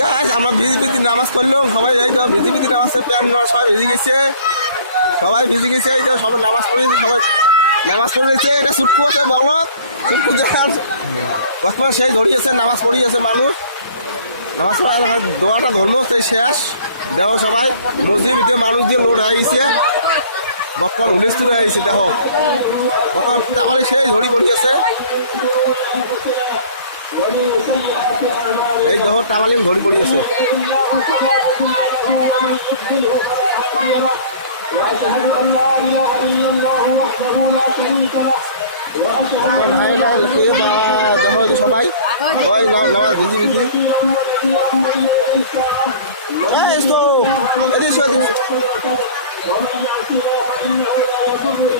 গাছ আমরা বিজেপিতে নামাজ পড়লাম সবাই যাই তো বিজেপিতে নামাজের প্যান সবাই ভিজে গেছে সবাই ভিজে গেছে এই তো সবাই নামাজ পড়েছে সবাই নামাজ পড়েছে এটা সুটকুতে বলো সুটকুতে বর্তমানে সেই ধরিয়েছে নামাজ পড়িয়েছে মানুষ নামাজ পড়া দোয়াটা ধরলো সেই শেষ দেখো সবাই মুসলিমদের মানুষ দিয়ে লোড হয়ে গেছে বর্তমান হুলস্থুল হয়ে গেছে দেখো সেই ধরি পড়িয়েছে এই দেখো টামালিম ধরি পড়িয়েছে وأشهد أن لا إله إلا الله وحده لا شريك له وأشهد أن সবাই সবাই নামাজ ভিজি ভিজি ومن يعص الله فإنه لا يضر